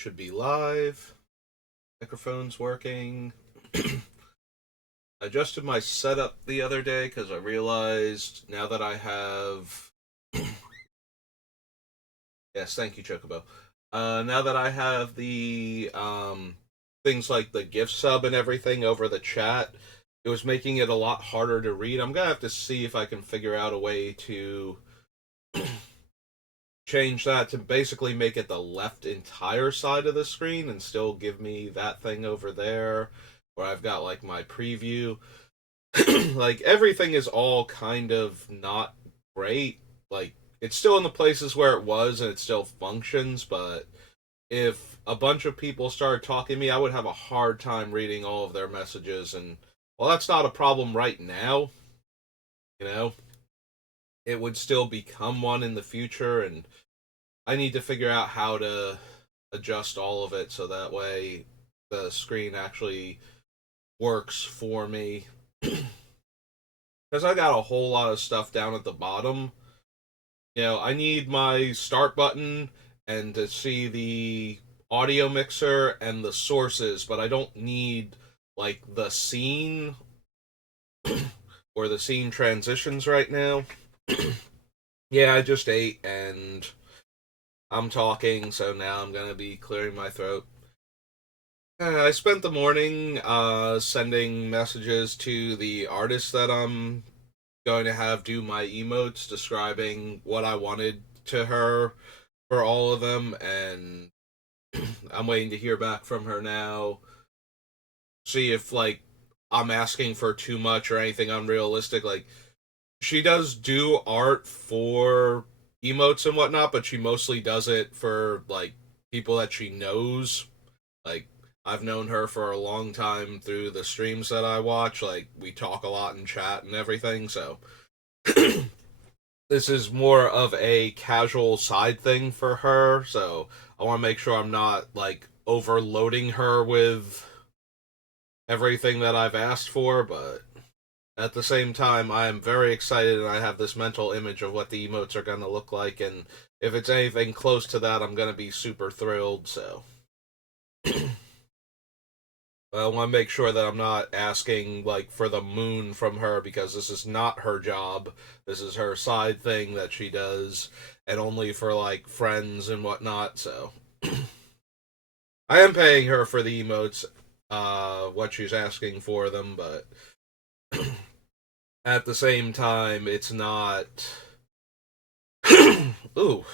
Should be live. Microphone's working. I adjusted my setup the other day because I realized now that I have. Yes, thank you, Chocobo. Now that I have the things like the gift sub and everything over the chat, it was making it a lot harder to read. I'm gonna have to see if I can figure out a way to change that to basically make it the left entire side of the screen and still give me that thing over there where I've got like my preview. Like everything is all kind of not great. Like it's still in the places where it was and it still functions, but if a bunch of people started talking to me, I would have a hard time reading all of their messages, and well, that's not a problem right now, you know. It would still become one in the future, and I need to figure out how to adjust all of it so that way the screen actually works for me. Because I got a whole lot of stuff down at the bottom. I need my start button and to see the audio mixer and the sources, but I don't need like the scene or the scene transitions right now. Yeah, I just ate and I'm talking, so now I'm gonna be clearing my throat. I spent the morning sending messages to the artist that I'm going to have do my emotes, describing what I wanted to her for all of them, and I'm waiting to hear back from her now. See if like I'm asking for too much or anything unrealistic. Like she does do art for emotes and whatnot, but she mostly does it for like people that she knows. Like I've known her for a long time through the streams that I watch. Like we talk a lot in chat and everything, so this is more of a casual side thing for her. So I want to make sure I'm not like overloading her with everything that I've asked for, but at the same time, I am very excited and I have this mental image of what the emotes are going to look like. And if it's anything close to that, I'm going to be super thrilled. So I want to make sure that I'm not asking like for the moon from her because this is not her job. This is her side thing that she does, and only for like friends and whatnot. So I am paying her for the emotes, what she's asking for them, but at the same time, it's not. Ooh,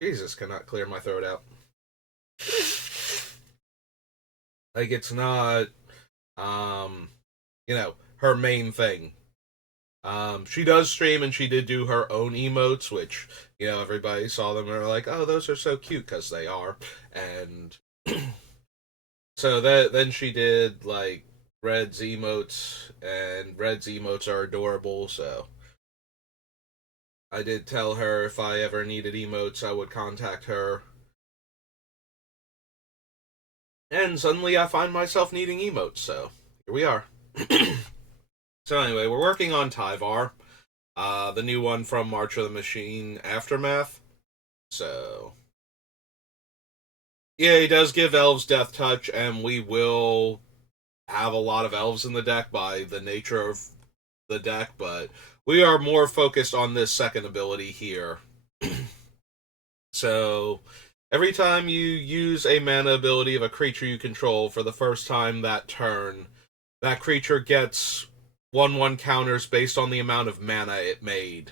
Jesus, cannot clear my throat out. Like it's not, um, her main thing. She does stream and she did do her own emotes, which everybody saw them and are like, "Oh, those are so cute," because they are. And so that then she did like Red's emotes, and Red's emotes are adorable. So I did tell her if I ever needed emotes, I would contact her. And suddenly I find myself needing emotes, so here we are. So anyway, we're working on Tyvar, the new one from March of the Machine Aftermath. So yeah, he does give elves death touch, and we will have a lot of elves in the deck by the nature of the deck, but we are more focused on this second ability here. So every time you use a mana ability of a creature you control for the first time that turn, that creature gets 1/1 counters based on the amount of mana it made.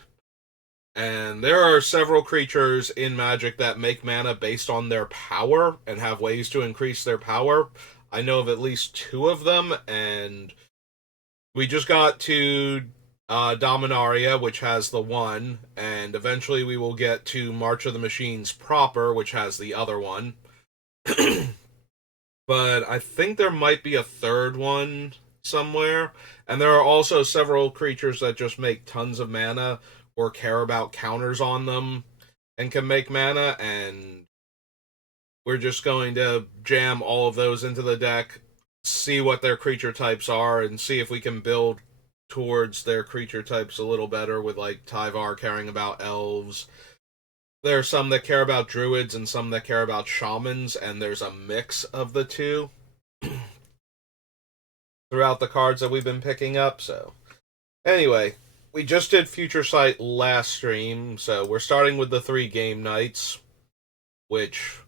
And there are several creatures in Magic that make mana based on their power and have ways to increase their power. I know of at least two of them, and we just got to Dominaria, which has the one, and eventually we will get to March of the Machines proper, which has the other one. But I think there might be a third one somewhere. And there are also several creatures that just make tons of mana or care about counters on them and can make mana, and we're just going to jam all of those into the deck, see what their creature types are, and see if we can build towards their creature types a little better with like Tyvar caring about elves There are some that care about druids and some that care about shamans, and there's a mix of the two throughout the cards that we've been picking up. So, anyway, we just did Future Sight last stream, so we're starting with the 3 game nights, which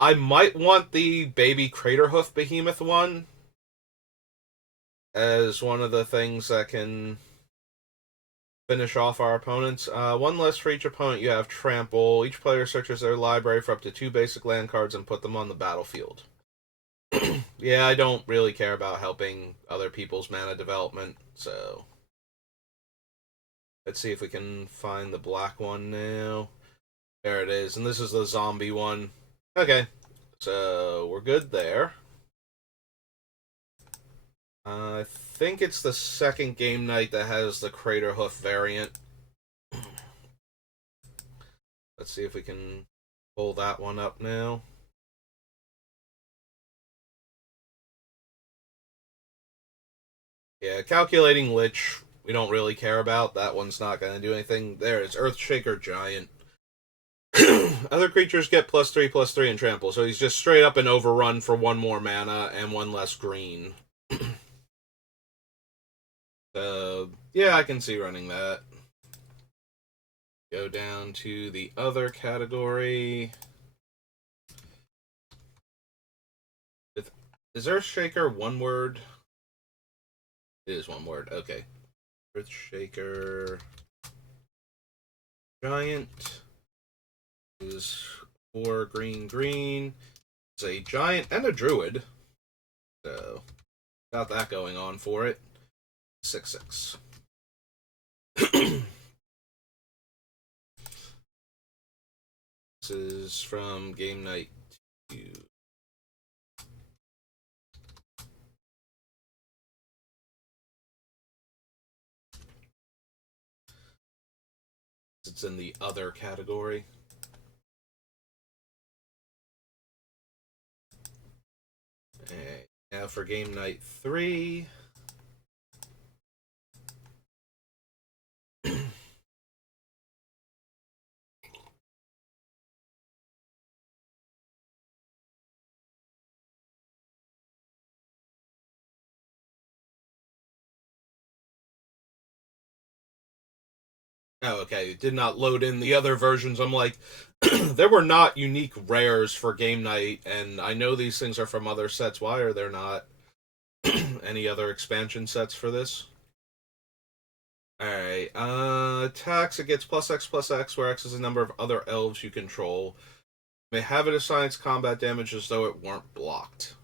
I might want the baby Craterhoof Behemoth one as one of the things that can finish off our opponents. One less for each opponent. You have Trample. Each player searches their library for up to 2 basic land cards and put them on the battlefield. Yeah, I don't really care about helping other people's mana development, so let's see if we can find the black one now. There it is, and this is the zombie one. Okay, so we're good there. I think it's the 2nd game night that has the Craterhoof variant. Let's see if we can pull that one up now. Yeah, Calculating Lich, we don't really care about. That one's not going to do anything. There, it's Earthshaker Giant. Other creatures get +3/+3 and trample, so he's just straight up an overrun for 1 more mana and 1 less green. So, yeah, I can see running that. Go down to the other category. Is Earthshaker one word? It is 1 word, okay. Earthshaker Giant is 4 green. It's a giant and a druid, so got that going on for it. 6/6. This is from game night 2. It's in the other category. And now for game night 3. Oh, okay. It did not load in the other versions. I'm like, there were not unique rares for game night, and I know these things are from other sets. Why are there not any other expansion sets for this? Alright, attacks, it gets +X/+X, where X is the number of other elves you control. May have it assign its combat damage as though it weren't blocked.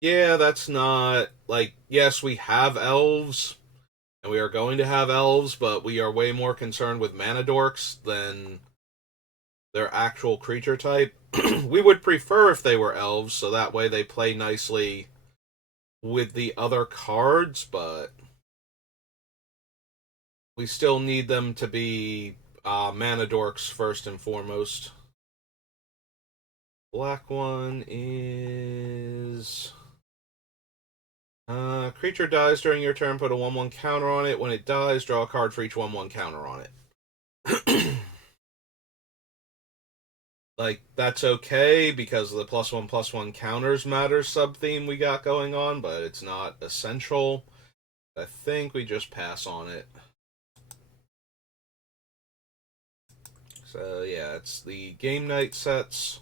Yeah, that's not, like, yes, we have elves, and we are going to have elves, but we are way more concerned with mana dorks than their actual creature type. We would prefer if they were elves, so that way they play nicely with the other cards, but we still need them to be mana dorks first and foremost. Black one is creature dies during your turn, put a 1/1 counter on it. When it dies, draw a card for each 1/1 counter on it. Like, that's okay because of the +1/+1 counters matter sub theme we got going on, but it's not essential. I think we just pass on it. So yeah, it's the game night sets.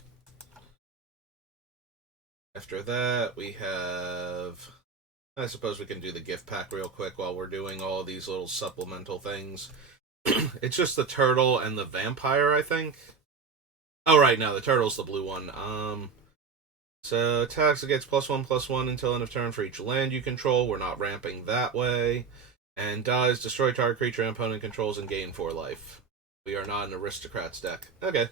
After that, we have. I suppose we can do the gift pack real quick while we're doing all these little supplemental things. It's just the turtle and the vampire, I think. Oh, right, no, the turtle's the blue one. So attacks against +1/+1 until end of turn for each land you control. We're not ramping that way. And dies, destroy target creature and opponent controls and gain 4 life. We are not an aristocrats deck. Okay.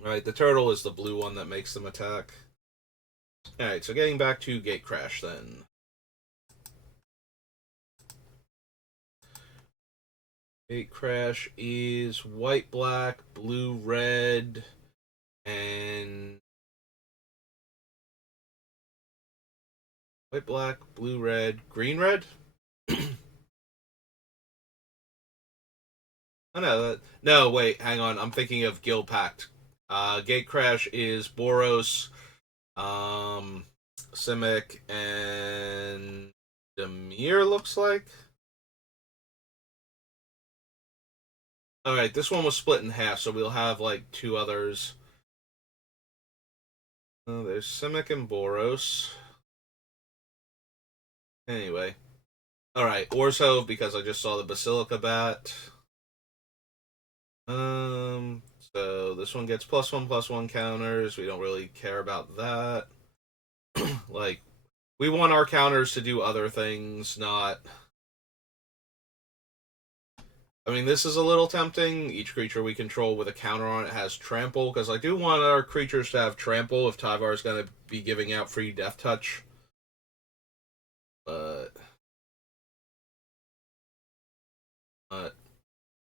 Alright, the turtle is the blue one that makes them attack. Alright, so getting back to Gatecrash then. Gatecrash is white, black, blue, red, and white, black, blue, red, green, red? I know that. No, wait, hang on. I'm thinking of Guild Pact. Gate Crash is Boros, um, Simic, and Demir, looks like. Alright, this one was split in half, so we'll have like two others. There's Simic and Boros. Anyway. Alright, Orzhov, because I just saw the Basilica Bat. So this one gets +1/+1 counters. We don't really care about that. Like, we want our counters to do other things, not. I mean, this is a little tempting. Each creature we control with a counter on it has trample, because I do want our creatures to have trample if Tyvar is going to be giving out free death touch. But. Not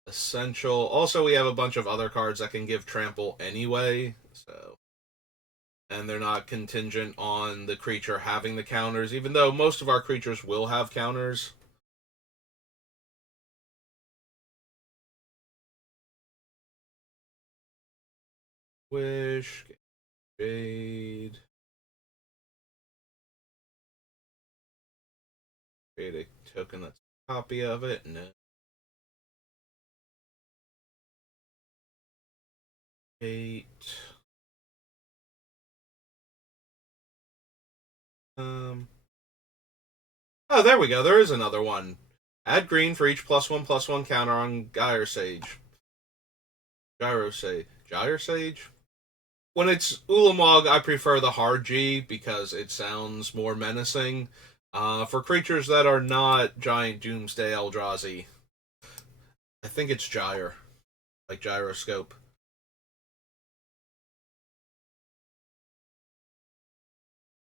essential. Also, we have a bunch of other cards that can give trample anyway, so. And they're not contingent on the creature having the counters, even though most of our creatures will have counters. Wish, Jade, create a token that's a copy of it. No. Eight. Um. Oh, there we go. There is another one. Add green for each +1/+1 counter on Gyre Sage. Gyro Sage. Gyre Sage? When it's Ulamog, I prefer the hard G because it sounds more menacing. For creatures that are not Giant Doomsday Eldrazi, I think it's Gyre, like Gyroscope.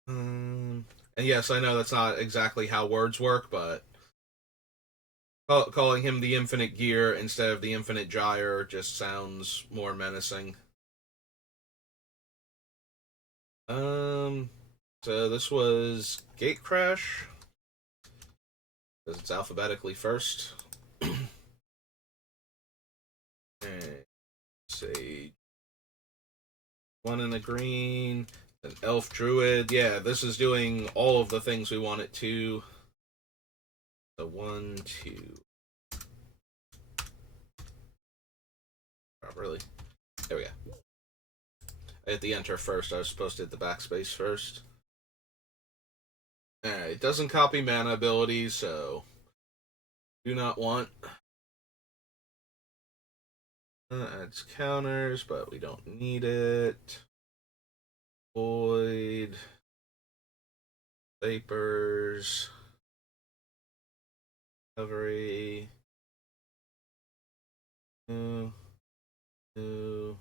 And yes, I know that's not exactly how words work, but calling him the Infinite Gear instead of the Infinite Gyre just sounds more menacing. Um, so this was Gate Crash, because it's alphabetically first. And Sage. One in the green. An Elf Druid. Yeah, this is doing all of the things we want it to. So 1, 2. Oh, really? There we go. I hit the enter first. I was supposed to hit the backspace first. Alright, it doesn't copy mana abilities, so do not want. Adds counters, but we don't need it. Void. Vapors. Recovery. New. New.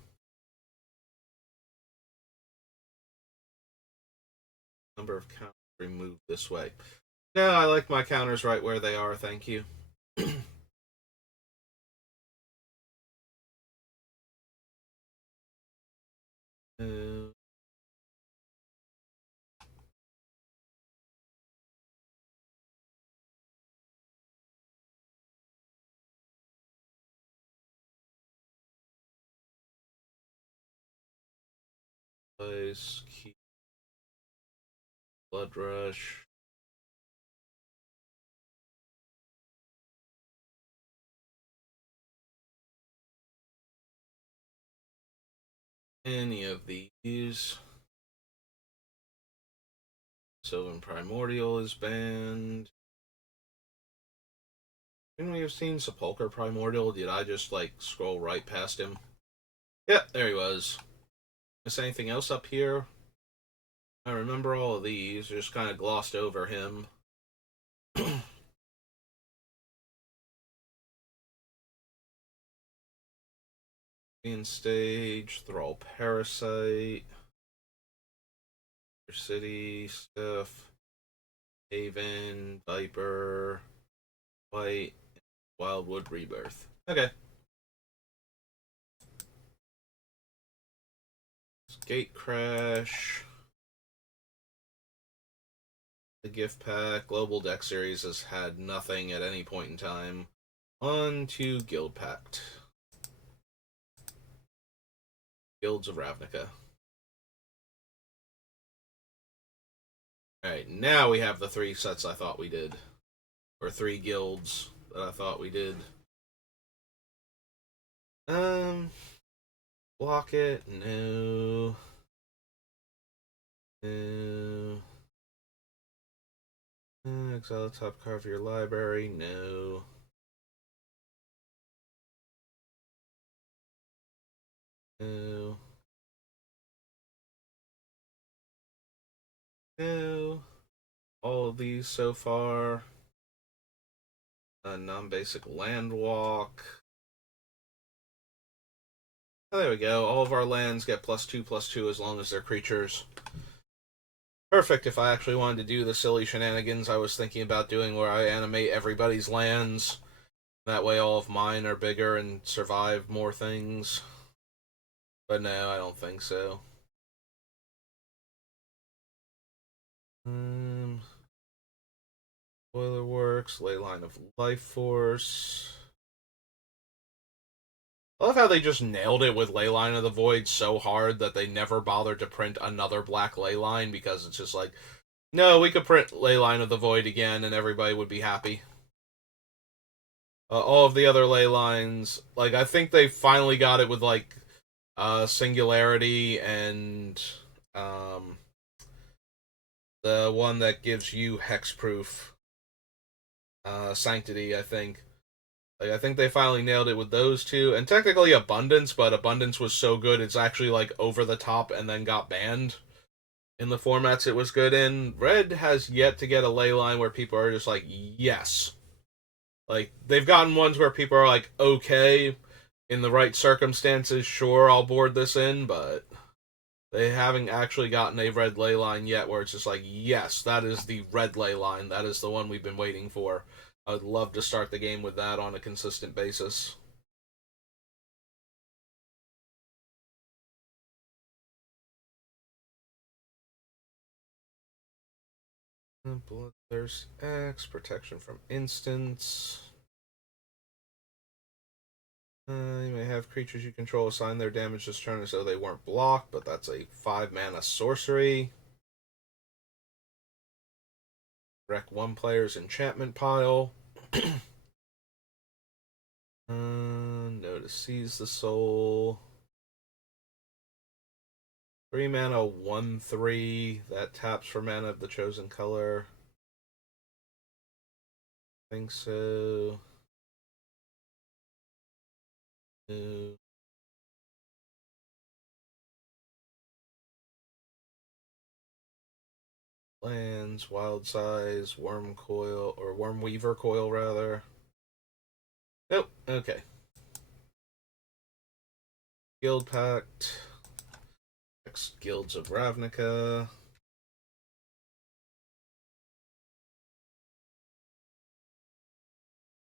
Number of counters removed this way. Yeah, I like my counters right where they are, thank you. uh, place, keep, blood rush. Any of these. Sylvan Primordial is banned. Shouldn't we have seen Sepulchre Primordial? Did I just like scroll right past him? Yep, there he was. Miss anything else up here? I remember all of these, just kind of glossed over him. In stage, Thrall Parasite, City, Stuff, Haven, Viper, White, Wildwood Rebirth. Okay. Gate Crash. The gift pack. Global Deck Series has had nothing at any point in time. On to Guild Pact. Guilds of Ravnica. Alright, now we have the 3 sets I thought we did. Or 3 guilds that I thought we did. Block it? No. No. Exile the top card of your library? No. No. No. All of these so far. A non-basic land walk. Oh, there we go. All of our lands get +2/+2 as long as they're creatures. Perfect if I actually wanted to do the silly shenanigans I was thinking about doing where I animate everybody's lands. That way all of mine are bigger and survive more things. But no, I don't think so. Boiler Works, Leyline of Life Force. I love how they just nailed it with Leyline of the Void so hard that they never bothered to print another black Leyline because it's just like, no, we could print Leyline of the Void again and everybody would be happy. All of the other Leylines, like, I think they finally got it with, like, Singularity and the one that gives you hexproof, Sanctity, I think. Like, I think they finally nailed it with those two, and technically Abundance, but Abundance was so good it's actually, like, over the top and then got banned in the formats it was good in. Red has yet to get a ley line where people are just like, yes. Like, they've gotten ones where people are like, okay, in the right circumstances, sure, I'll board this in, but they haven't actually gotten a red ley line yet where it's just like, yes, that is the red ley line. That is the one we've been waiting for. I would love to start the game with that on a consistent basis. Bloodthirst X, protection from instants. You may have creatures you control assign their damage this turn as though they weren't blocked, but that's a 5-mana sorcery. Wreck one player's enchantment pile. No, to seize the soul. 3 mana, 1/3. That taps for mana of the chosen color. I think so. No. Lands, Wild Size, Worm Coil, or Worm Weaver Coil, rather. Nope, okay. Guild Pact. Guilds of Ravnica.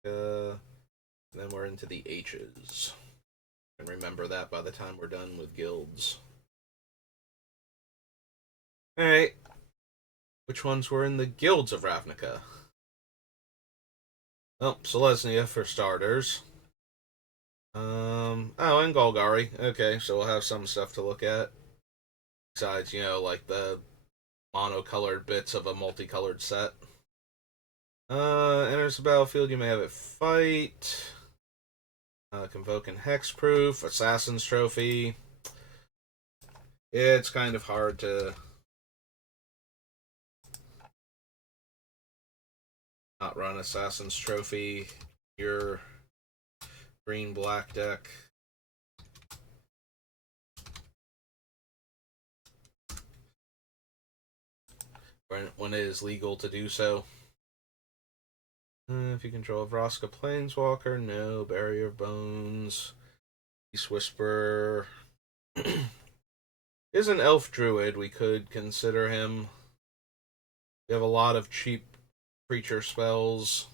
And then we're into the H's. And remember that by the time we're done with guilds. Alright. Which ones were in the Guilds of Ravnica? Oh, Selesnya for starters. Oh, and Golgari. Okay, so we'll have some stuff to look at. Besides, like the monocolored bits of a multicolored set. Enters the battlefield, you may have it fight. Convoke and Hexproof, Assassin's Trophy. It's kind of hard to not run Assassin's Trophy. Your green-black deck. When it is legal to do so. If you control a Vraska Planeswalker, no. Barrier of Bones. Beast Whisperer. Is an Elf Druid. We could consider him. We have a lot of cheap creature spells.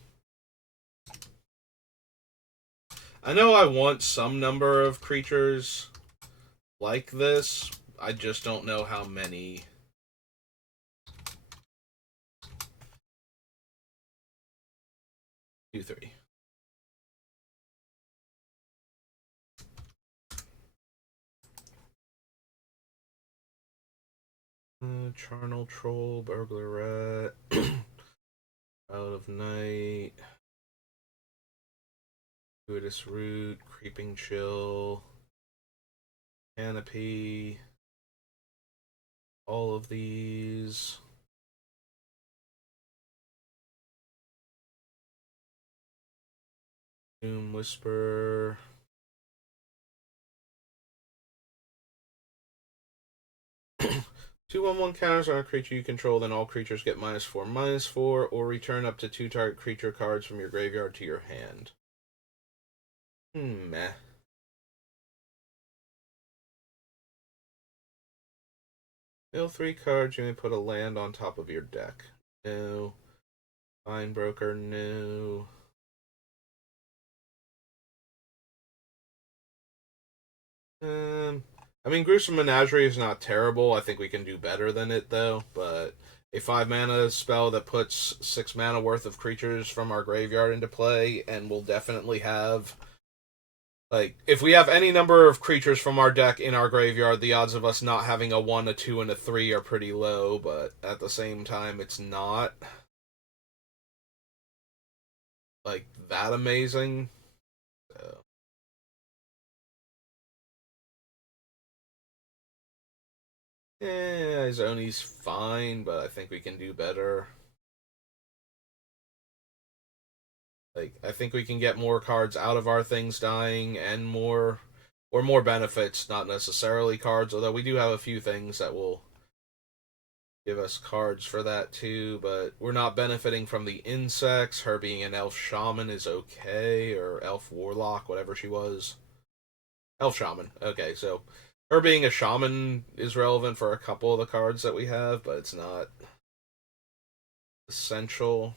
I know I want some number of creatures like this. I just don't know how many. 2/3. Charnel Troll, Burglar Rat, Out of Night, Gratuitous Root, Creeping Chill, Canopy, all of these. Doom Whisper. Two 1/1 counters on a creature you control, then all creatures get -4/-4, or return up to 2 target creature cards from your graveyard to your hand. Meh. Mill 3 cards, you may put a land on top of your deck. No. Fine Broker, no. I mean, Gruesome Menagerie is not terrible. I think we can do better than it, though. But a 5-mana spell that puts 6 mana worth of creatures from our graveyard into play, and will definitely have. Like, if we have any number of creatures from our deck in our graveyard, the odds of us not having a 1, a 2, and a 3 are pretty low, but at the same time, it's not, like, that amazing. So. Izoni's fine, but I think we can do better. Like, I think we can get more cards out of our things dying and more, or more benefits, not necessarily cards, although we do have a few things that will give us cards for that too, but we're not benefiting from the insects. Her being an elf shaman is okay, or elf warlock, whatever she was. Elf shaman. Okay, so her being a shaman is relevant for a couple of the cards that we have, but it's not essential.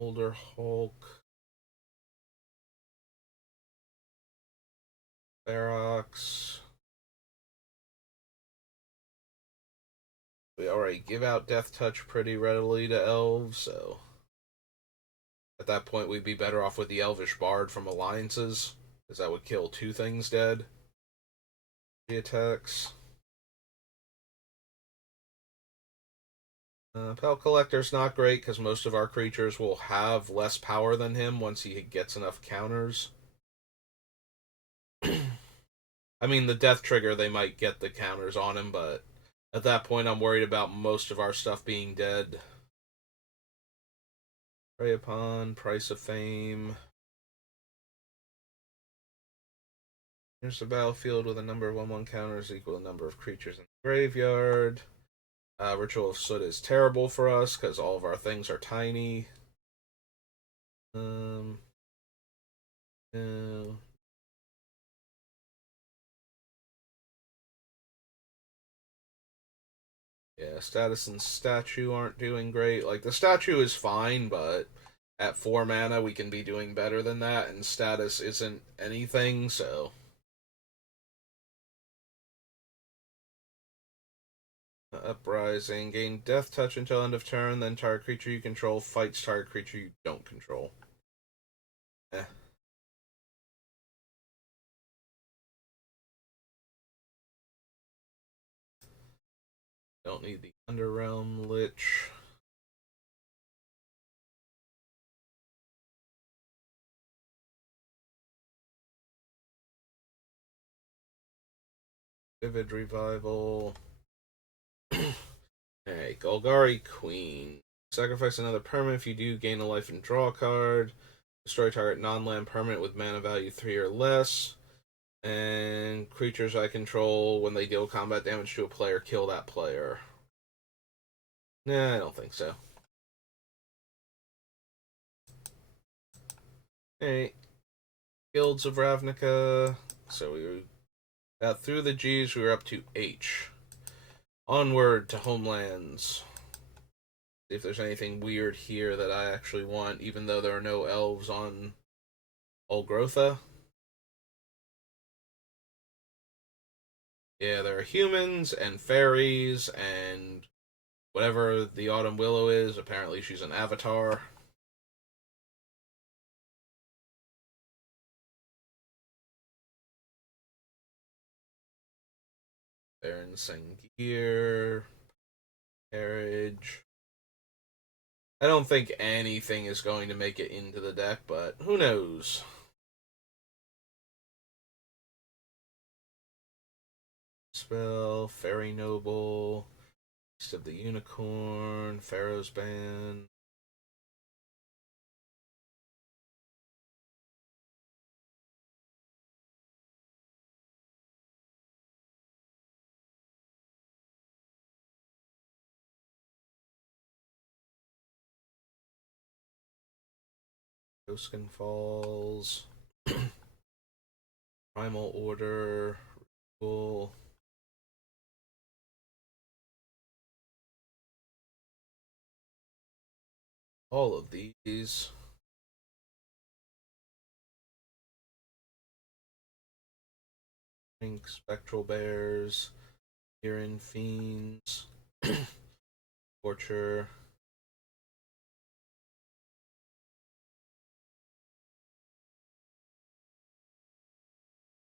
Older Hulk. Ferox. We already give out Death Touch pretty readily to elves, so at that point we'd be better off with the Elvish Bard from Alliances, because that would kill 2 things dead. The attacks. Pel Collector's not great because most of our creatures will have less power than him once he gets enough counters. I mean, the Death Trigger, they might get the counters on him, but at that point I'm worried about most of our stuff being dead. Prey Upon, Price of Fame. Here's the battlefield with a number of 1/1 counters equal to the number of creatures in the graveyard. Ritual of Soot is terrible for us because all of our things are tiny. No. Yeah, status and statue aren't doing great. Like, the statue is fine, but at 4 mana we can be doing better than that, and status isn't anything, so. Uprising. Gain Death Touch until end of turn, then target creature you control fights target creature you don't control. Eh. Don't need the Underrealm Lich. Vivid Revival. Alright, Golgari Queen. Sacrifice another permanent. If you do, gain a life and draw a card. Destroy target non-land permanent with mana value 3 or less. And creatures I control, when they deal combat damage to a player, kill that player. Nah, I don't think so. Alright. Guilds of Ravnica. So we got through the G's, we were up to H. Onward to Homelands. See if there's anything weird here that I actually want, even though there are no elves on Olgrotha. Yeah, there are humans and fairies and whatever the Autumn Willow is. Apparently she's an avatar. Baron Sengir, Carriage. I don't think anything is going to make it into the deck, but who knows? Spell, Fairy Noble, Beast of the Unicorn, Pharaoh's Band. Ghost Falls, Primal Order, Ritual. All of these. Pink Spectral Bears, Iron Fiends, Torture.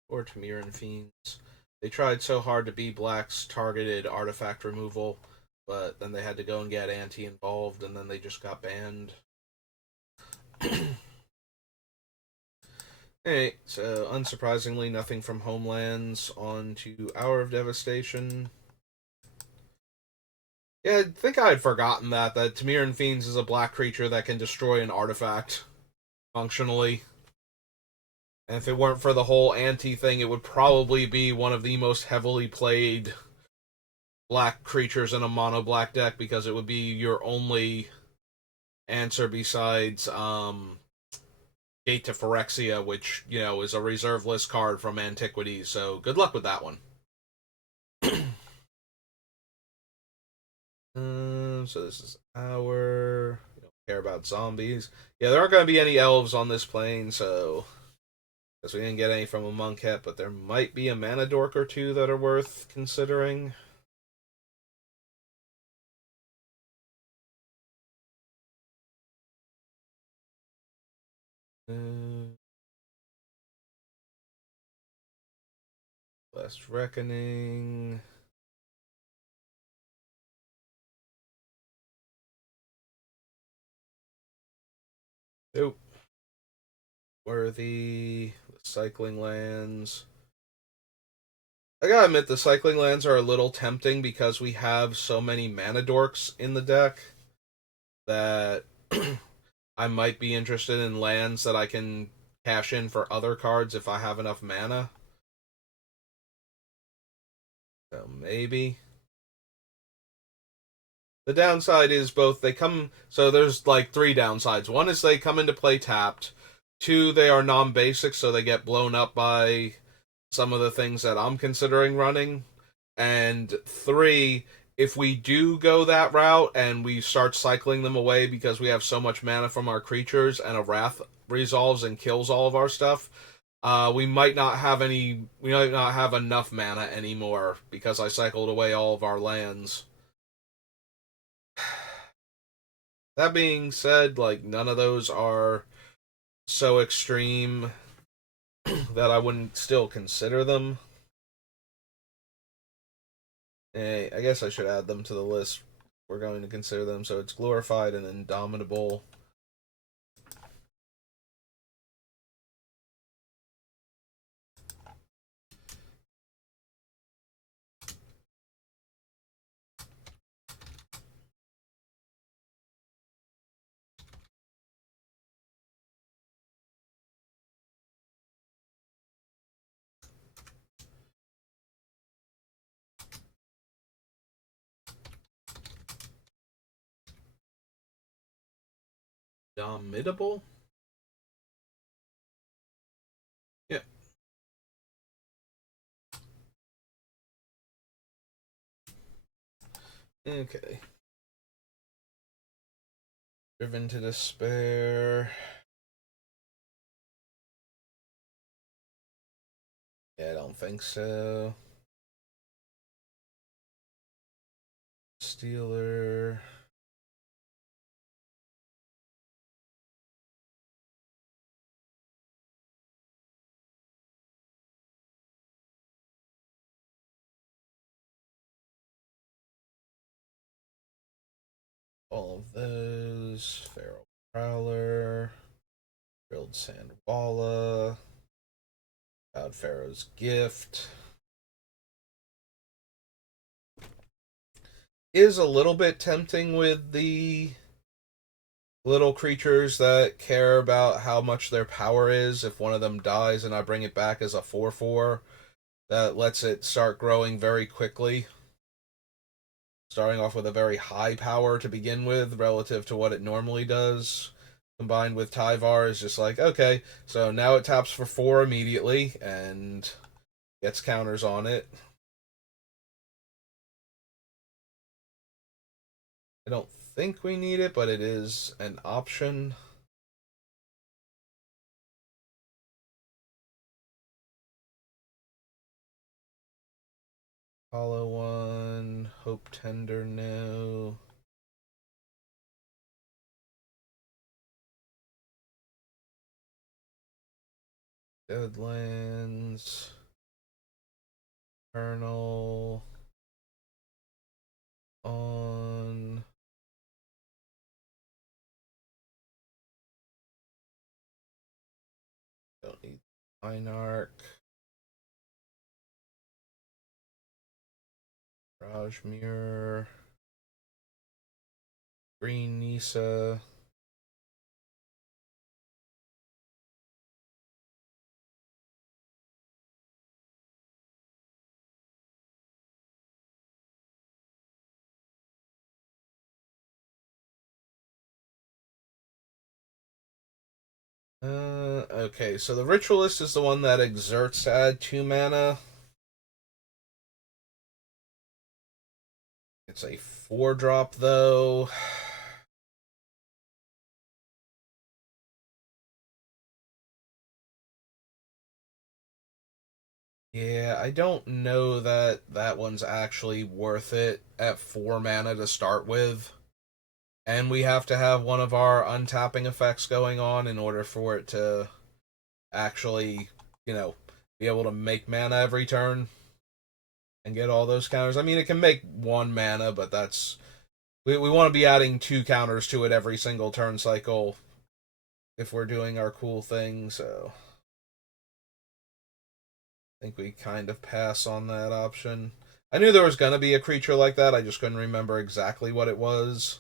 Or Tamiran Fiends. They tried so hard to be Black's targeted artifact removal, but then they had to go and get Anti involved, and then they just got banned. Alright, so unsurprisingly, nothing from Homelands on to Hour of Devastation. Yeah, I think I had forgotten that Tamiran Fiends is a black creature that can destroy an artifact functionally. And if it weren't for the whole anti thing, it would probably be one of the most heavily played black creatures in a mono black deck because it would be your only answer besides Gate to Phyrexia, which, you know, is a reserve list card from Antiquities. So good luck with that one. So this is our. We don't care about zombies. Yeah, there aren't going to be any elves on this plane, so. Because we didn't get any from a monk yet, but there might be a mana dork or two that are worth considering. Uh, Last Reckoning. Nope. Worthy. Cycling lands. I gotta admit, the cycling lands are a little tempting because we have so many mana dorks in the deck that I might be interested in lands that I can cash in for other cards if I have enough mana. So maybe. The downside is both they come. So there's like three downsides. One is they come into play tapped. Two, they are non basic, so they get blown up by some of the things that I'm considering running. And three, if we do go that route and we start cycling them away because we have so much mana from our creatures and a Wrath resolves and kills all of our stuff, we might not have any. We might not have enough mana anymore because I cycled away all of our lands. That being said, like none of those are so extreme that I wouldn't still consider them. I guess I should add them to the list. We're going to consider them. So it's Glorified and Indomitable. Indomitable? Yeah. Okay. Driven to Despair. Yeah, I don't think so. Steeler. all of those. Feral Prowler, Drilled Sandwalla, Cloud Pharaoh's Gift. Is a little bit tempting with the little creatures that care about how much their power is. If one of them dies and I bring it back as a 4/4, that lets it start growing very quickly. Starting off with a very high power to begin with relative to what it normally does. Combined with Tyvar is just like, okay, so now it taps for 4 immediately and gets counters on it. I don't think we need it, but it is an option. Hollow One, Hope Tender, no. Deadlands, Eternal, on. Don't need Minarch. Mirage Mirror. Green Nisa. Okay, so the Ritualist is the one that exerts to add 2 mana. It's a 4-drop, though. Yeah, I don't know that that one's actually worth it at 4 mana to start with. And we have to have one of our untapping effects going on in order for it to actually, be able to make mana every turn and get all those counters. I mean, it can make 1 mana, but that's. We want to be adding 2 counters to it every single turn cycle if we're doing our cool thing, so. I think we kind of pass on that option. I knew there was going to be a creature like that, I just couldn't remember exactly what it was.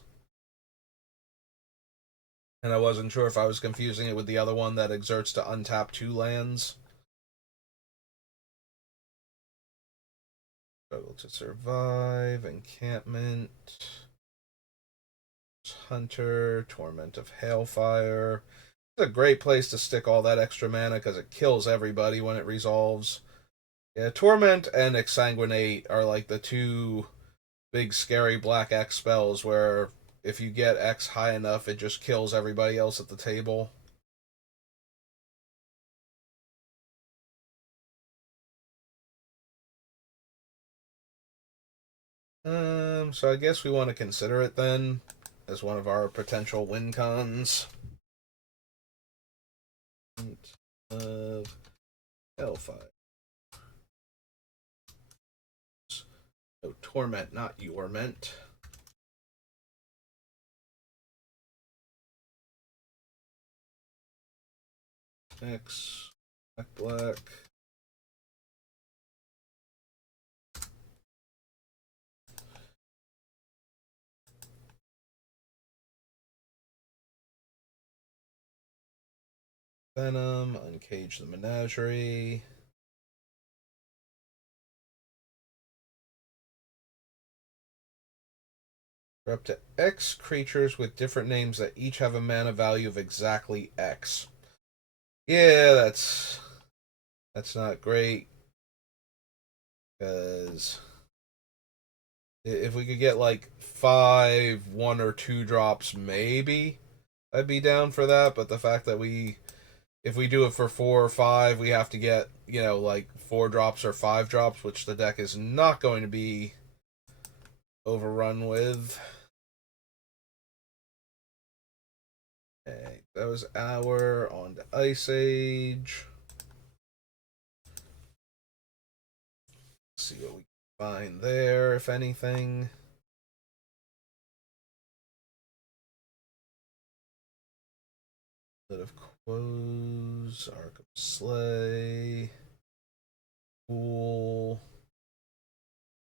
And I wasn't sure if I was confusing it with the other one that exerts to untap 2 lands. Struggle to Survive, Encampment, Hunter, Torment of Hailfire. It's a great place to stick all that extra mana because it kills everybody when it resolves. Yeah, Torment and Exsanguinate are like the 2 big scary black X spells where if you get X high enough, it just kills everybody else at the table. So I guess we want to consider it then as one of our potential win cons. Of Hellfire. No, Torment, not Yorment. X, black. Venom, Uncage the Menagerie. For up to X creatures with different names that each have a mana value of exactly X. Yeah, that's not great. Because if we could get like 5, 1 or 2 drops, maybe I'd be down for that. But the fact that if we do it for 4 or 5, we have to get, like 4 drops or 5 drops, which the deck is not going to be overrun with. Okay, that was our on to Ice Age. Let's see what we can find there, if anything. Bit of Quoes, Arkham Slay, Cool.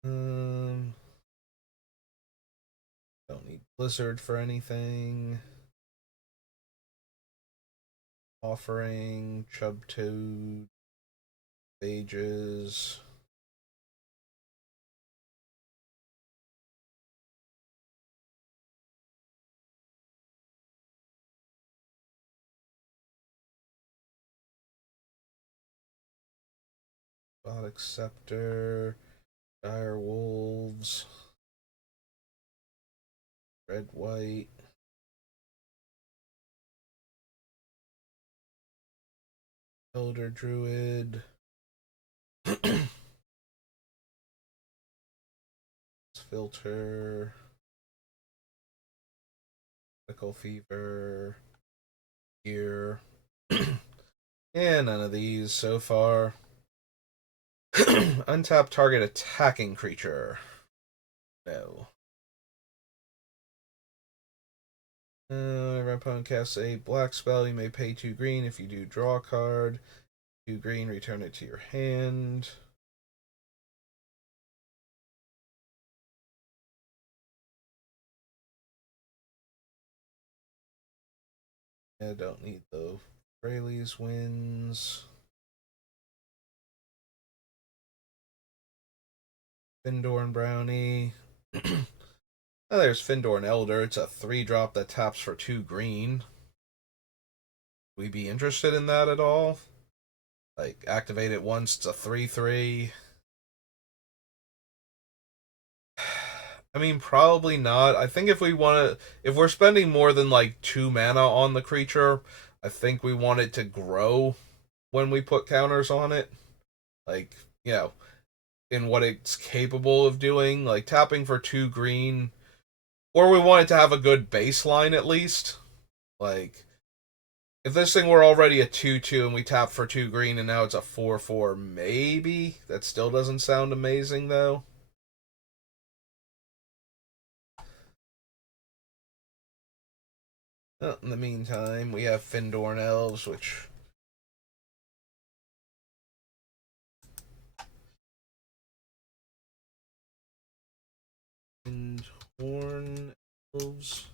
Don't need Blizzard for anything. Offering, Chub Toad, Pages. Exotic Scepter, Dire Wolves, Red White, Elder Druid, Filter, Sickle Fever, Gear, and none of these so far. Untap target attacking creature. No. If your opponent casts a black spell, you may pay 2 green. If you do, draw a card. 2 green, return it to your hand. I don't need the Fraley's Winds. Findorn Brownie. Oh, there's Findorn Elder. It's a 3-drop that taps for 2 green. Would we be interested in that at all? Like, activate it once, it's a 3/3. I mean, probably not. I think if we're spending more than like 2 mana on the creature, I think we want it to grow when we put counters on it. Like, in what it's capable of doing. Like, tapping for 2 green, or we want it to have a good baseline at least. Like, if this thing were already a 2/2 and we tap for 2 green and now it's a 4/4, maybe. That still doesn't sound amazing, though. Well, in the meantime, we have Findorn Elves, which... Findorn Elves...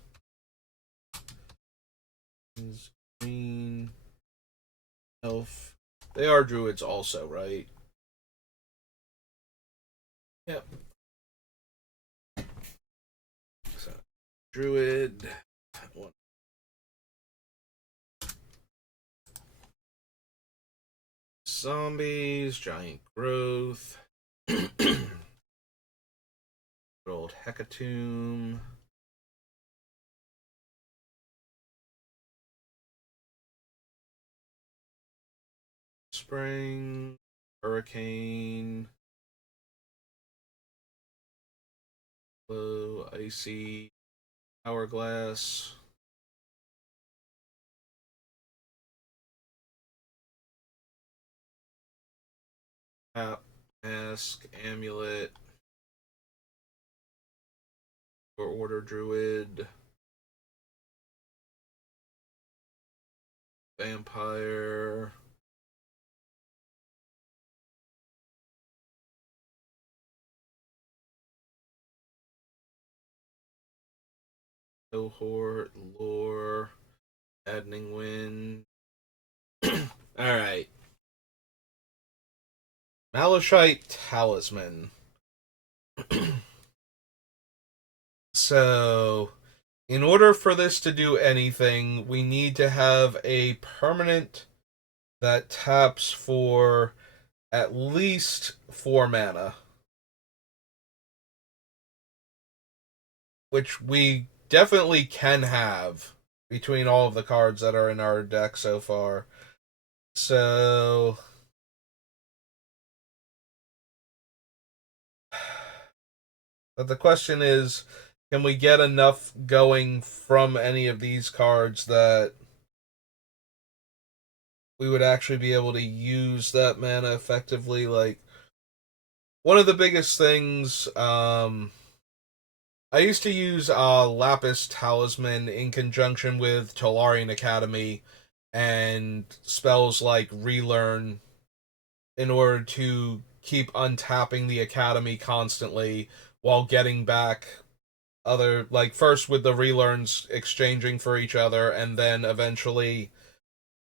Green... Elf... They are druids also, right? Yep. So, druid... One. Zombies, giant growth, good old Hecatomb, spring, hurricane, low, icy, hourglass, tap, mask, amulet, or order druid, vampire, cohort, lore, maddening wind. Alright. Malachite Talisman. So, in order for this to do anything, we need to have a permanent that taps for at least 4 mana. Which we definitely can have between all of the cards that are in our deck so far. So... But the question is, can we get enough going from any of these cards that we would actually be able to use that mana effectively? Like, one of the biggest things, I used to use Lapis Talisman in conjunction with Tolarian Academy and spells like Relearn in order to keep untapping the academy constantly while getting back other, like, first with the relearns exchanging for each other, and then eventually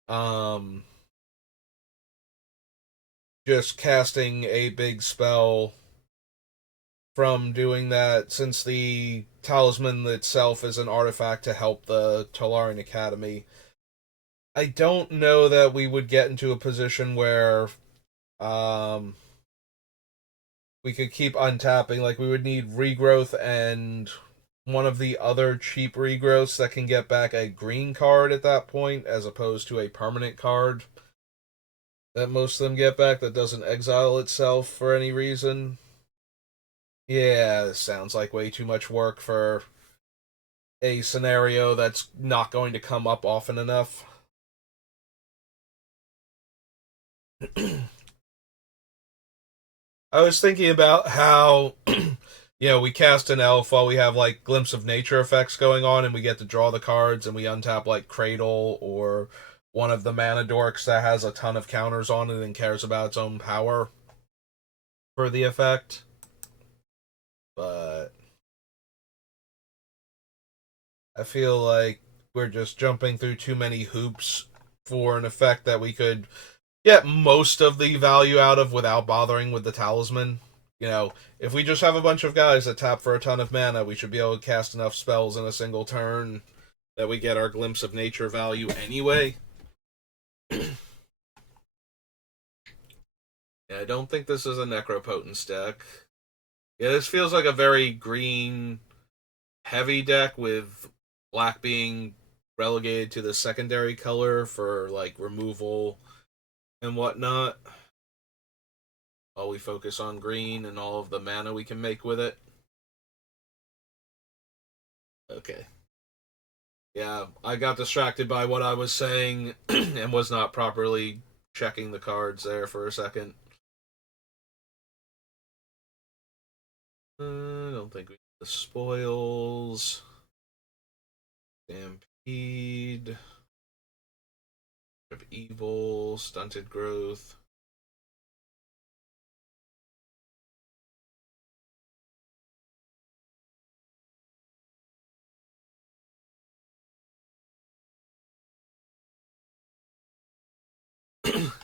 um just casting a big spell from doing that, since the talisman itself is an artifact to help the Talarian Academy. I don't know that we would get into a position where um we could keep untapping. Like, we would need regrowth and one of the other cheap regrowths that can get back a green card at that point, as opposed to a permanent card that most of them get back that doesn't exile itself for any reason. Yeah, this sounds like way too much work for a scenario that's not going to come up often enough. I was thinking about how, we cast an elf while we have like glimpse of nature effects going on, and we get to draw the cards, and we untap like Cradle or one of the mana dorks that has a ton of counters on it and cares about its own power for the effect. But I feel like we're just jumping through too many hoops for an effect that we could get most of the value out of without bothering with the talisman. If we just have a bunch of guys that tap for a ton of mana, we should be able to cast enough spells in a single turn that we get our glimpse of nature value anyway. Yeah, I don't think this is a Necropotence deck. Yeah, this feels like a very green heavy deck, with black being relegated to the secondary color for like removal and whatnot, while we focus on green and all of the mana we can make with it. Okay. Yeah, I got distracted by what I was saying and was not properly checking the cards there for a second. I don't think we need the spoils. Stampede. Of evil. Stunted growth.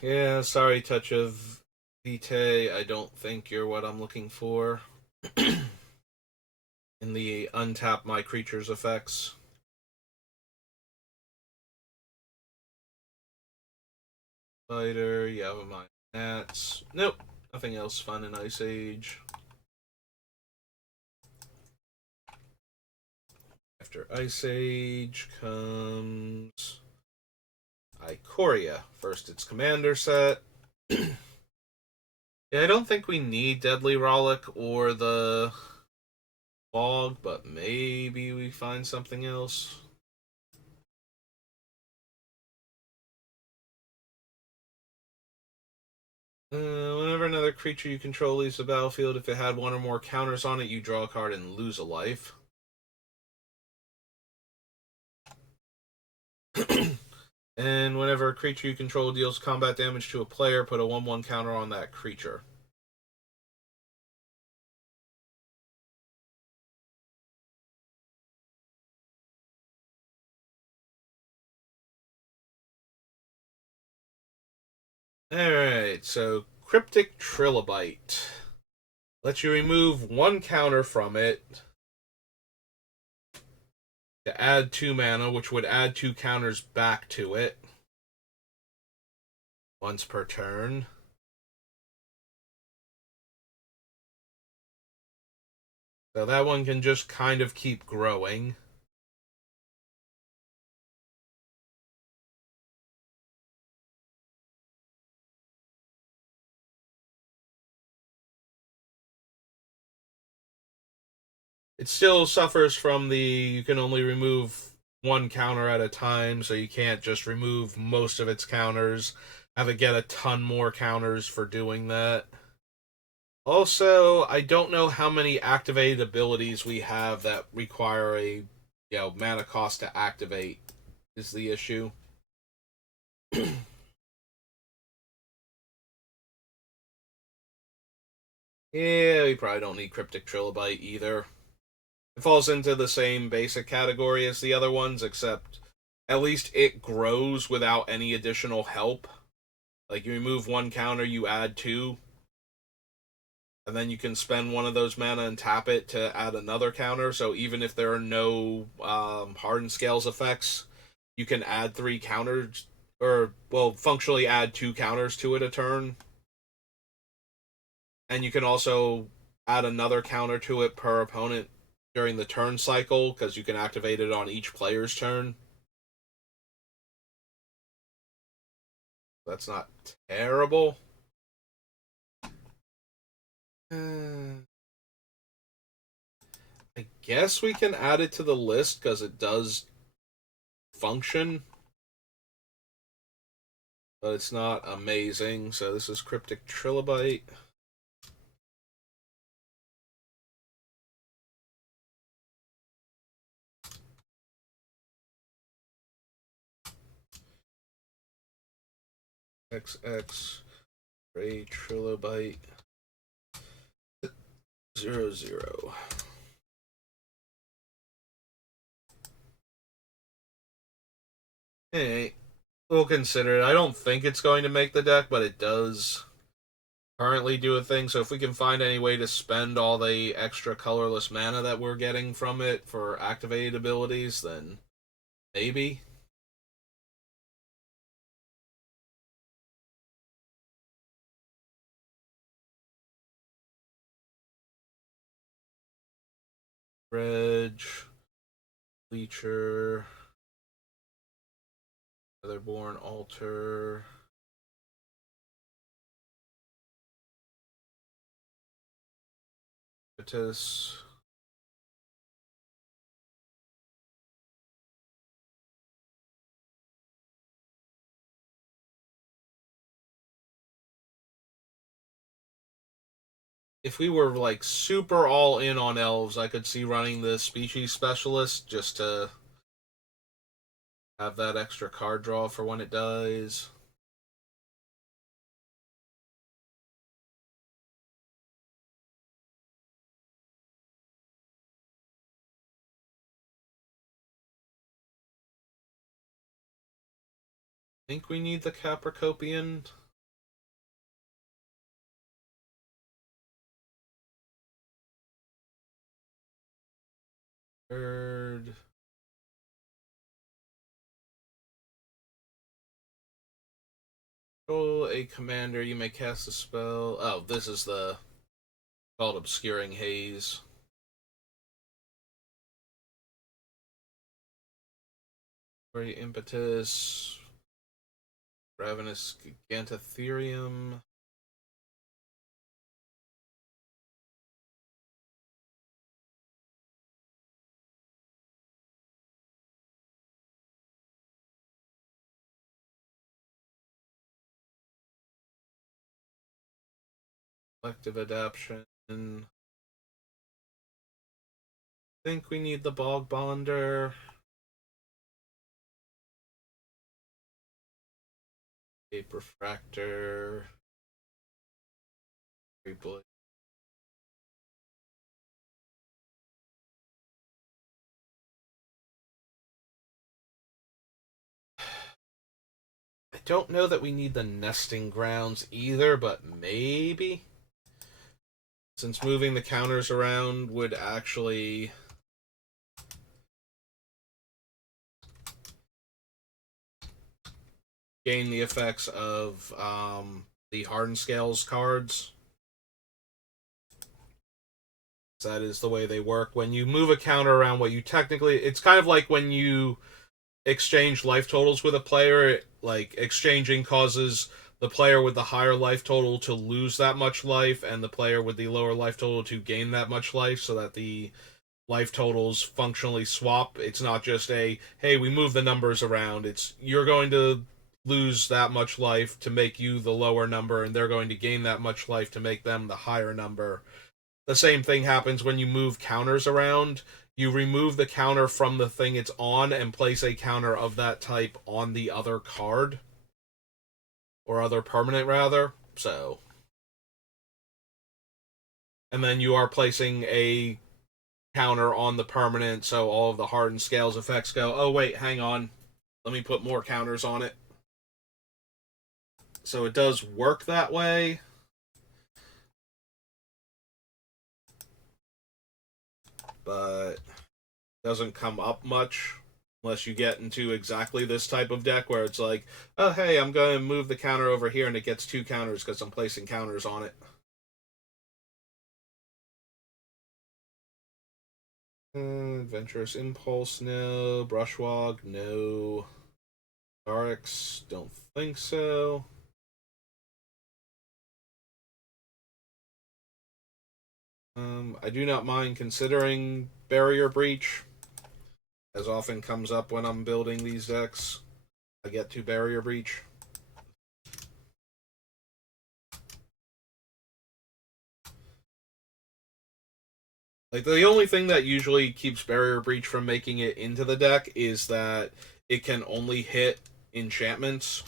Yeah, sorry, touch of Vitae. I don't think you're what I'm looking for in the untap my creatures effects. Fighter, Yavimaya Nats. Nope, nothing else fun in Ice Age. After Ice Age comes Ikoria. First, it's Commander set. Yeah, I don't think we need Deadly Rollick or the Fog, but maybe we find something else. Whenever another creature you control leaves the battlefield, if it had one or more counters on it, you draw a card and lose a life. And whenever a creature you control deals combat damage to a player, put a 1/1 counter on that creature. Alright, so Cryptic Trilobite lets you remove one counter from it to add 2 mana, which would add 2 counters back to it once per turn. So that one can just kind of keep growing. It still suffers from the you can only remove one counter at a time, so you can't just remove most of its counters. Have it get a ton more counters for doing that. Also, I don't know how many activated abilities we have that require a mana cost to activate is the issue. Yeah, we probably don't need Cryptic Trilobite either. It falls into the same basic category as the other ones, except at least it grows without any additional help. Like, you remove one counter, you add two, and then you can spend one of those mana and tap it to add another counter. So even if there are no hardened scales effects, you can add three counters, or, well, functionally add two counters to it a turn. And you can also add another counter to it per opponent during the turn cycle, because you can activate it on each player's turn. That's not terrible. I guess we can add it to the list because it does function, but it's not amazing. So this is Cryptic Trilobite. XX Ray Trilobite 00. Hey, we'll consider it. I don't think it's going to make the deck, but it does currently do a thing. So if we can find any way to spend all the extra colorless mana that we're getting from it for activated abilities, then maybe. Reg, Bleacher, Featherborn Altar. Impetus. If we were like super all in on elves, I could see running the species specialist just to have that extra card draw for when it dies. Think we need the Capricopian. Third. Control a commander, you may cast a spell. Oh, this is the called Obscuring Haze. Great Impetus. Ravenous Gigantotherium. Collective Adaption. I think we need the Bog Bonder. Cape Refractor. I don't know that we need the nesting grounds either, but maybe. Since moving the counters around would actually gain the effects of the Hardened Scales cards. That is the way they work. When you move a counter around, what you technically, it's kind of like when you exchange life totals with a player. Like, exchanging causes the player with the higher life total to lose that much life, and the player with the lower life total to gain that much life, so that the life totals functionally swap. It's not just a, hey, we move the numbers around. It's, you're going to lose that much life to make you the lower number, and they're going to gain that much life to make them the higher number. The same thing happens when you move counters around. You remove the counter from the thing it's on and place a counter of that type on the other card. or other permanent rather. So, and then you are placing a counter on the permanent, so all of the hardened scales effects go, oh wait, hang on, let me put more counters on it. So it does work that way. But doesn't come up much unless you get into exactly this type of deck where it's like, oh hey, I'm going to move the counter over here and it gets 2 counters because I'm placing counters on it. Adventurous Impulse, no. Brushwog, no. Darix, don't think so. I do not mind considering Barrier Breach, as often comes up when I'm building these decks. I get to Barrier Breach. Like, the only thing that usually keeps Barrier Breach from making it into the deck is that it can only hit enchantments.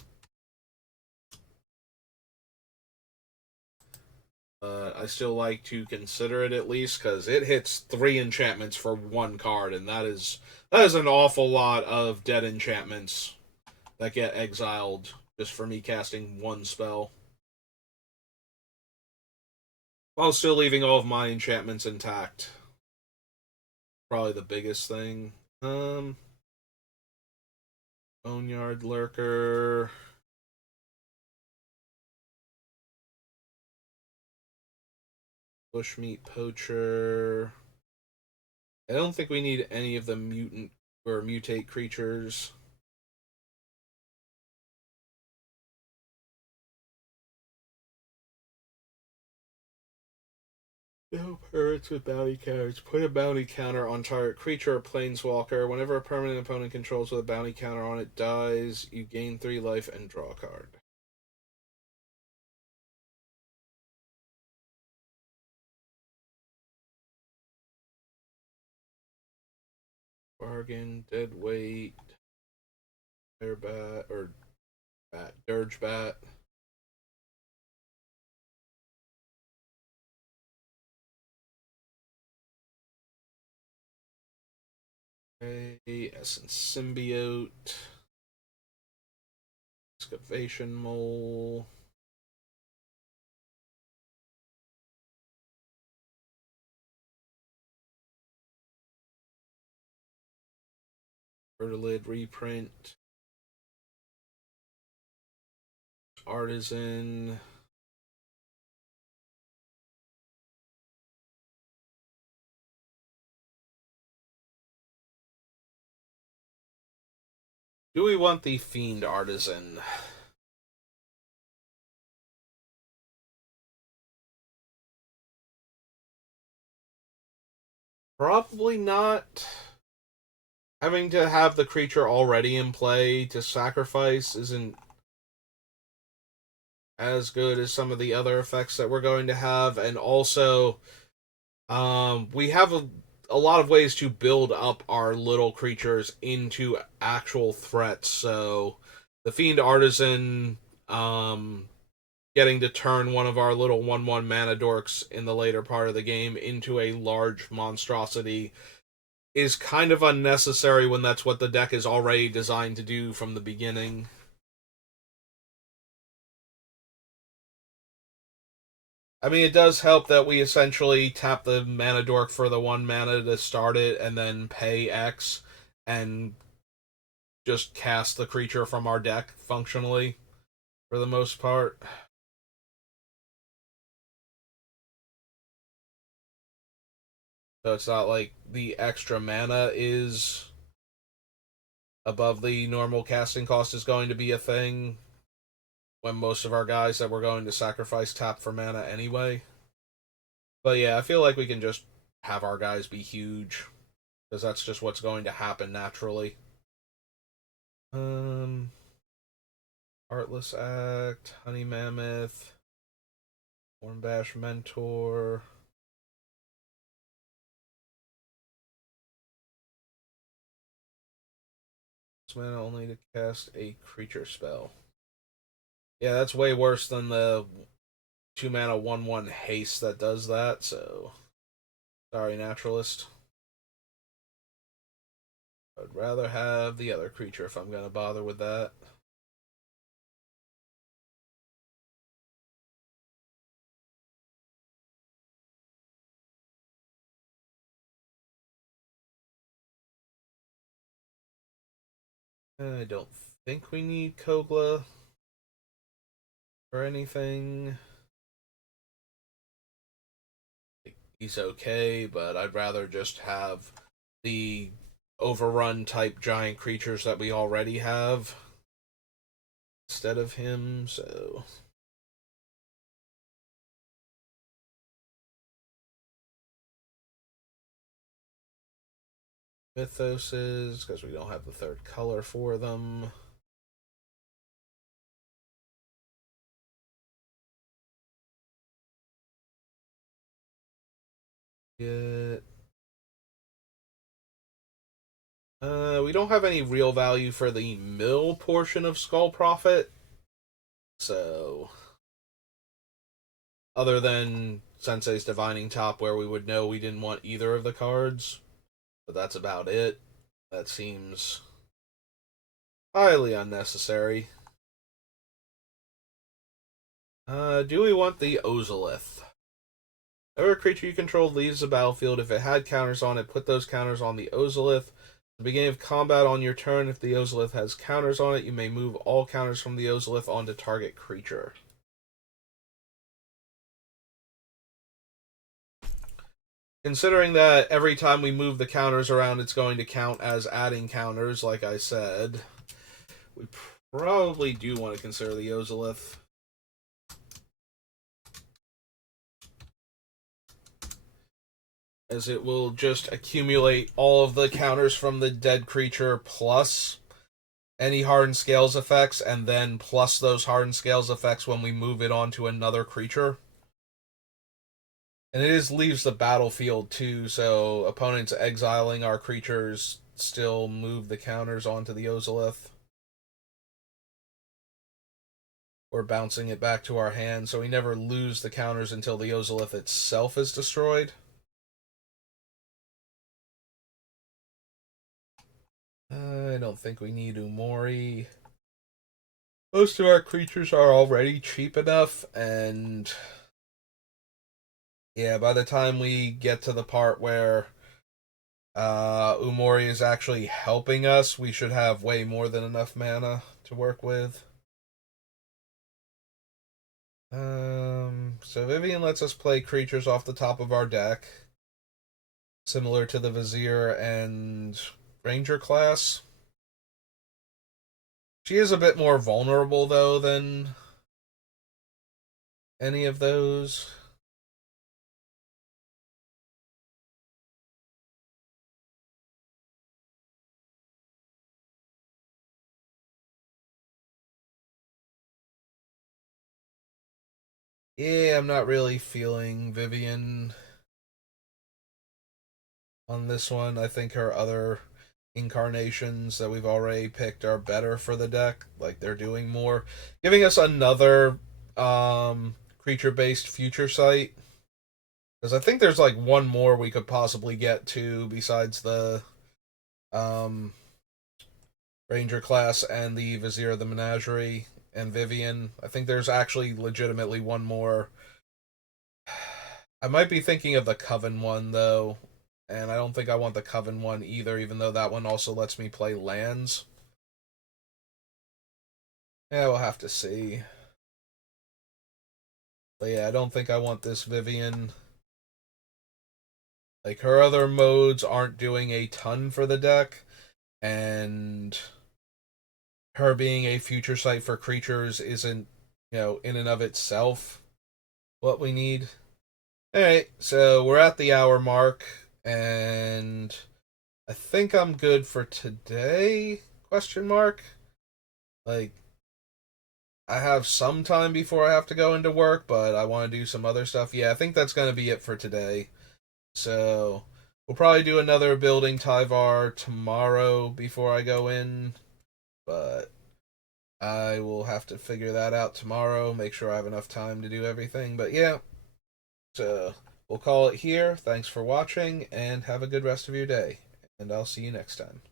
I still like to consider it at least because it hits 3 enchantments for 1 card, and that is an awful lot of dead enchantments that get exiled just for me casting 1 spell, while still leaving all of my enchantments intact. Probably the biggest thing. Boneyard Lurker. Bushmeat Poacher. I don't think we need any of the mutant or mutate creatures. No permanents with bounty counters. Put a bounty counter on target creature or planeswalker. Whenever a permanent opponent controls with a bounty counter on it dies, you gain 3 life and draw a card. Bargain, dead weight, firebat or bat, dirge bat. Okay, Essence Symbiote, Excavation Mole. Vertilid reprint. Artisan. Do we want the Fiend Artisan? Probably not. Having to have the creature already in play to sacrifice isn't as good as some of the other effects that we're going to have, and also we have a lot of ways to build up our little creatures into actual threats. So the Fiend Artisan, getting to turn one of our little 1/1 mana dorks in the later part of the game into a large monstrosity is kind of unnecessary when that's what the deck is already designed to do from the beginning. I mean, it does help that we essentially tap the mana dork for the 1 mana to start it and then pay X and just cast the creature from our deck functionally for the most part. So it's not like the extra mana is above the normal casting cost is going to be a thing when most of our guys that we're going to sacrifice tap for mana anyway. But yeah, I feel like we can just have our guys be huge because that's just what's going to happen naturally. Um, Heartless Act, Honey Mammoth, Hornbash Mentor. Mana only to cast a creature spell. Yeah, that's way worse than the 2 mana 1/1 haste that does that, so sorry, naturalist. I'd rather have the other creature if I'm gonna bother with that. I don't think we need Kogla or anything. He's okay, but I'd rather just have the overrun type giant creatures that we already have instead of him, so Mythoses, because we don't have the third color for them. Get we don't have any real value for the mill portion of Skull Prophet, so other than Sensei's Divining Top, where we would know we didn't want either of the cards, but that's about it. That seems highly unnecessary. Do we want the Ozolith? Whenever a creature you control leaves the battlefield, if it had counters on it, put those counters on the Ozolith. At the beginning of combat on your turn, if the Ozolith has counters on it, you may move all counters from the Ozolith onto target creature. Considering that every time we move the counters around, it's going to count as adding counters, like I said, we probably do want to consider the Ozolith. As it will just accumulate all of the counters from the dead creature plus any hardened scales effects, and then plus those hardened scales effects when we move it onto another creature. And it is leaves the battlefield too, so opponents exiling our creatures still move the counters onto the Ozolith. Or bouncing it back to our hand, so we never lose the counters until the Ozolith itself is destroyed. I don't think we need Umori. Most of our creatures are already cheap enough, and yeah, by the time we get to the part where Umori is actually helping us, we should have way more than enough mana to work with. So Vivian lets us play creatures off the top of our deck, similar to the Vizier and Ranger class. She is a bit more vulnerable, though, than any of those. Yeah, I'm not really feeling Vivian on this one. I think her other incarnations that we've already picked are better for the deck. Like, they're doing more. Giving us another creature based future sight. Because I think there's like one more we could possibly get to besides the um, Ranger class and the Vizier of the Menagerie and Vivian. I think there's actually legitimately one more. I might be thinking of the Coven one though, and I don't think I want the Coven one either, even though that one also lets me play lands. Yeah, we'll have to see. But yeah, I don't think I want this Vivian. Like, her other modes aren't doing a ton for the deck, and her being a future sight for creatures isn't, in and of itself what we need. Alright, so we're at the hour mark, and I think I'm good for today? Question mark. Like, I have some time before I have to go into work, but I want to do some other stuff. Yeah, I think that's going to be it for today. So, we'll probably do another building Tyvar tomorrow before I go in, but I will have to figure that out tomorrow, make sure I have enough time to do everything. But yeah, so we'll call it here. Thanks for watching, and have a good rest of your day. And I'll see you next time.